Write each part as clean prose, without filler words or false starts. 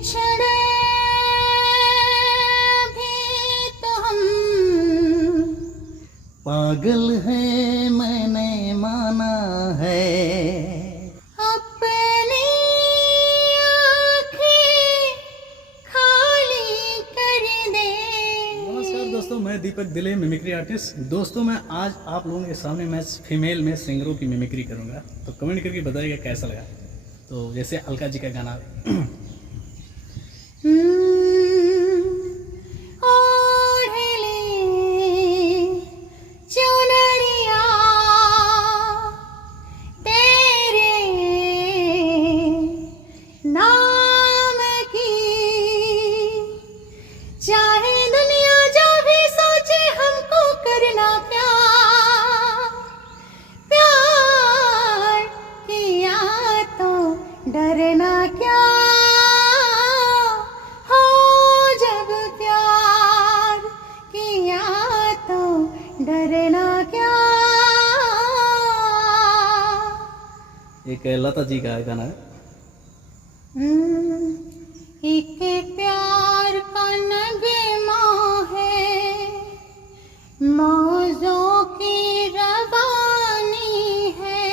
बिछड़े भी तो हम पागल है मैंने माना है। अपनी आँखें खाली कर दे। नमस्कार दोस्तों, मैं दीपक दिले, मिमिक्री आर्टिस्ट। दोस्तों, मैं आज आप लोगों के सामने मैं फीमेल में सिंगरों की मिमिक्री करूंगा, तो कमेंट करके बताइएगा कैसा लगा। तो जैसे अलका जी का गाना ओढ़ ले चुनरिया तेरे नाम की, चाहे दुनिया जो भी सोचे हमको करना प्यार, प्यार किया तो डरना क्या, हो जब प्यार किया तो डरना क्या। एक लता जी का गाना है। एक प्यार का नगमा है, मौजों की रवानी है,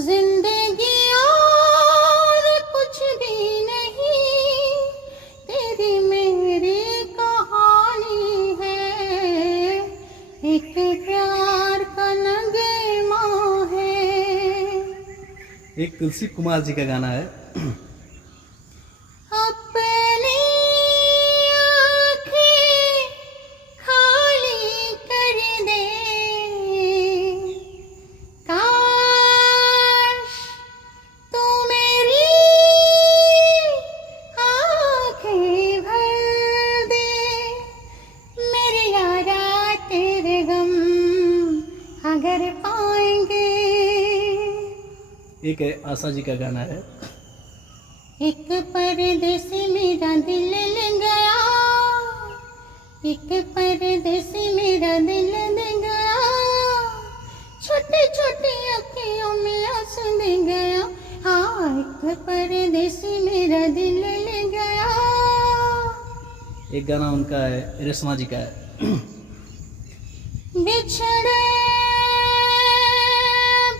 जिंदगी और कुछ भी नहीं, तेरी मेरी कहानी है। एक प्यार का नगमा है। एक तुलसी कुमार जी का गाना है। अपनी आँखें खाली कर दे, काश तू मेरी आँखें भर दे, मेरे यारा तेरे गम अगर पाएंगे। एक है आशा जी का गाना है। एक परदेसी मेरा दिल ले गया, एक परदेसी मेरा दिल दे गया, छोटे छोटे अखियों में आंसू दे गया। हाँ, एक परदेसी मेरा दिल ले गया। एक गाना उनका है, रेशमा जी का है। बिछड़े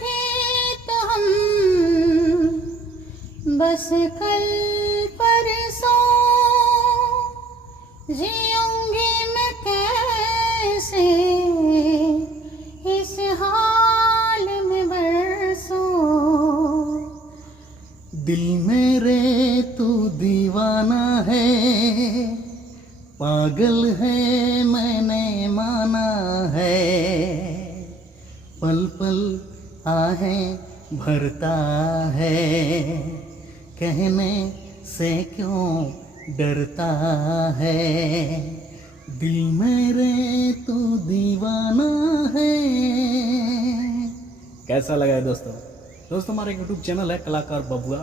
भी तो हम बस कल परसों, जियूंगी मैं कैसे इस हाल में बरसों। दिल मेरे तू दीवाना है, पागल है मैंने माना है, पल पल आहें भरता है, कहने से क्यों डरता है, दिल मेरे तू दीवाना है। कैसा लगा है दोस्तों? हमारा एक यूट्यूब चैनल है कलाकार बबुआ,